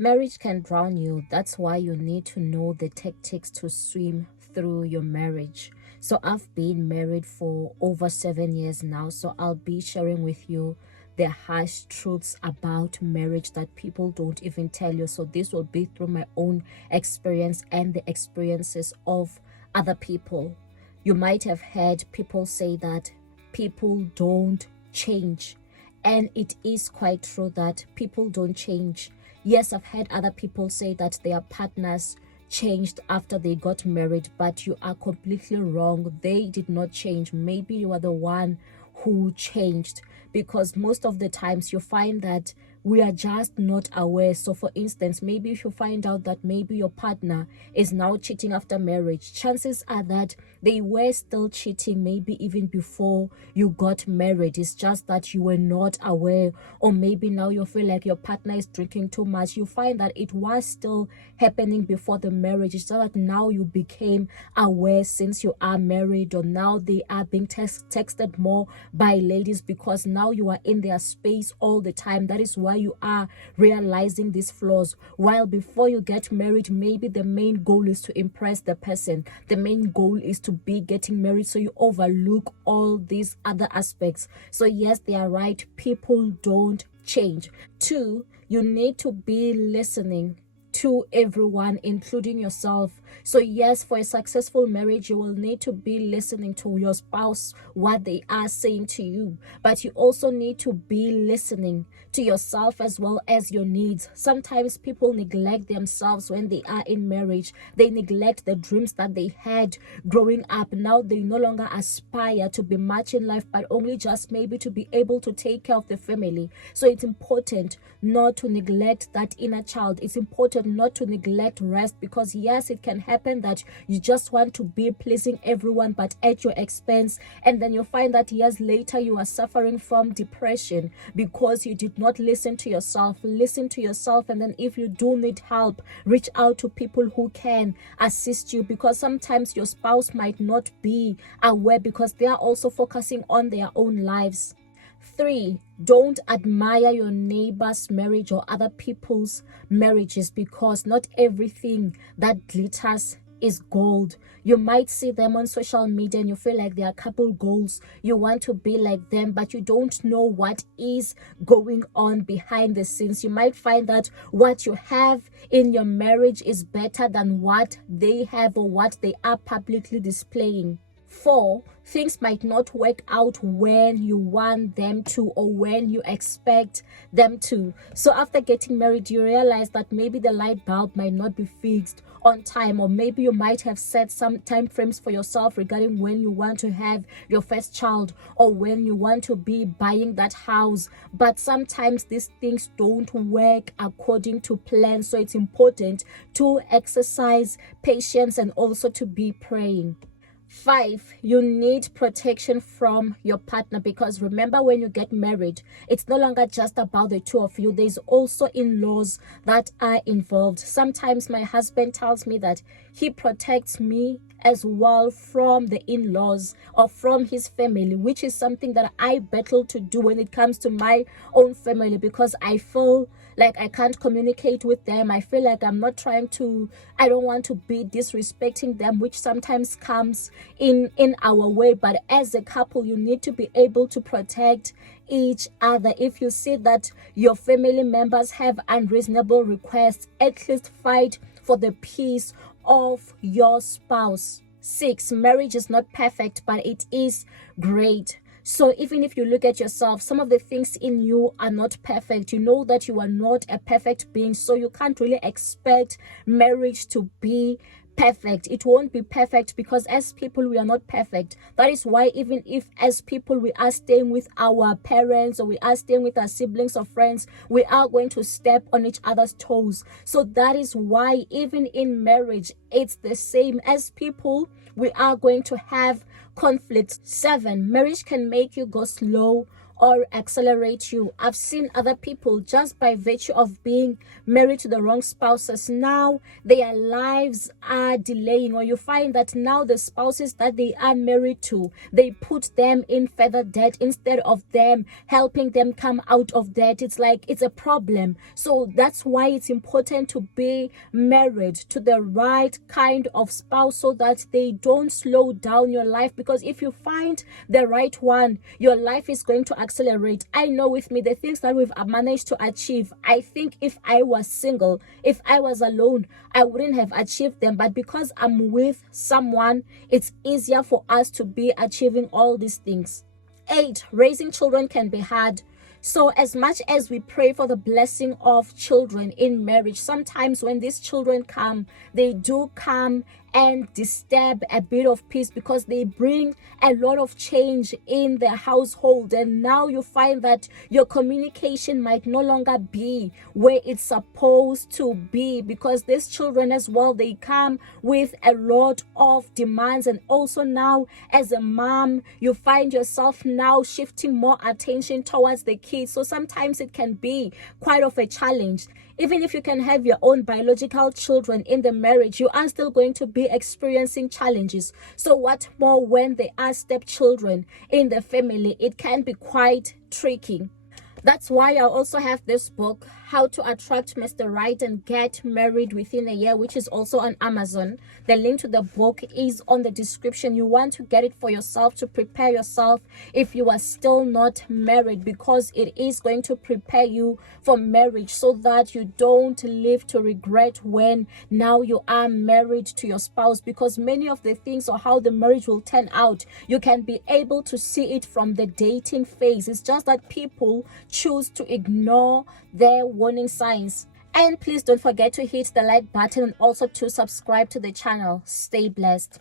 Marriage can drown you. That's why you need to know the tactics to swim through your marriage. So I've been married for over 7 years now. So I'll be sharing with you the harsh truths about marriage that people don't even tell you. So this will be through my own experience and the experiences of other people. You might have heard people say that people don't change. And it is quite true that people don't change. Yes, I've heard other people say that their partners changed after they got married, but you are completely wrong. They did not change. Maybe you are the one who changed, because most of the times you find that we are just not aware. So for instance, maybe if you find out that maybe your partner is now cheating after marriage, chances are that they were still cheating maybe even before you got married. It's just that you were not aware, or maybe now you feel like your partner is drinking too much. You find that it was still happening before the marriage. It's just that now you became aware since you are married, or now they are being texted more by ladies because now you are in their space all the time. That is why you are realizing these flaws, while before you get married, maybe the main goal is to impress the person. The main goal is to be getting married, so you overlook all these other aspects. So yes, they are right, people don't change. Two, you need to be listening to everyone, including yourself. So yes, for a successful marriage, you will need to be listening to your spouse, what they are saying to you, but you also need to be listening to yourself as well as your needs. Sometimes people neglect themselves when they are in marriage. They neglect the dreams that they had growing up. Now they no longer aspire to be much in life, but only just maybe to be able to take care of the family. So it's important not to neglect that inner child. It's important not to neglect rest, because yes, it can happen that you just want to be pleasing everyone but at your expense, and then you find that years later you are suffering from depression because you did not listen to yourself. Listen to yourself, and then if you do need help, reach out to people who can assist you, because sometimes your spouse might not be aware because they are also focusing on their own lives. 3, don't admire your neighbor's marriage or other people's marriages, because not everything that glitters is gold. You might see them on social media and you feel like they are couple goals. You want to be like them, but you don't know what is going on behind the scenes. You might find that what you have in your marriage is better than what they have or what they are publicly displaying. 4, things might not work out when you want them to or when you expect them to. So after getting married, you realize that maybe the light bulb might not be fixed on time, or maybe you might have set some time frames for yourself regarding when you want to have your first child or when you want to be buying that house, but sometimes these things don't work according to plan. So it's important to exercise patience and also to be praying. 5, you need protection from your partner, because remember, when you get married, it's no longer just about the two of you. There's also in-laws that are involved. Sometimes my husband tells me that he protects me as well from the in-laws or from his family, which is something that I battle to do when it comes to my own family, because I feel like I can't communicate with them. I feel like I don't want to be disrespecting them, which sometimes comes in our way. But as a couple, you need to be able to protect each other. If you see that your family members have unreasonable requests, at least fight for the peace of your spouse. 6, marriage is not perfect, but it is great. So even if you look at yourself, some of the things in you are not perfect. You know that you are not a perfect being, so you can't really expect marriage to be perfect. It won't be perfect, because as people we are not perfect. That is why even if as people we are staying with our parents or we are staying with our siblings or friends, we are going to step on each other's toes. So that is why even in marriage it's the same. As people we are going to have conflicts. 7, marriage can make you go slow or accelerate you. I've seen other people, just by virtue of being married to the wrong spouses, now their lives are delaying, or you find that now the spouses that they are married to, they put them in further debt instead of them helping them come out of debt. It's like it's a problem. So that's why it's important to be married to the right kind of spouse, so that they don't slow down your life. Because if you find the right one, your life is going to accelerate. I know with me, the things that we've managed to achieve, I think if I was single, if I was alone, I wouldn't have achieved them. But because I'm with someone, it's easier for us to be achieving all these things. 8, raising children can be hard. So as much as we pray for the blessing of children in marriage, sometimes when these children come, they do come and disturb a bit of peace, because they bring a lot of change in the household. And now you find that your communication might no longer be where it's supposed to be, because these children as well, they come with a lot of demands. And also now as a mom, you find yourself now shifting more attention towards the kids. So sometimes it can be quite of a challenge. Even if you can have your own biological children in the marriage, you are still going to be experiencing challenges. So what more when there are stepchildren in the family? It can be quite tricky. That's why I also have this book, How to Attract Mr. Right and Get Married Within a Year, which is also on Amazon. The link to the book is on the description. You want to get it for yourself to prepare yourself if you are still not married, because it is going to prepare you for marriage, so that you don't live to regret when now you are married to your spouse. Because many of the things, or how the marriage will turn out, you can be able to see it from the dating phase. It's just that people choose to ignore their warning signs. And please don't forget to hit the like button and also to subscribe to the channel. Stay blessed.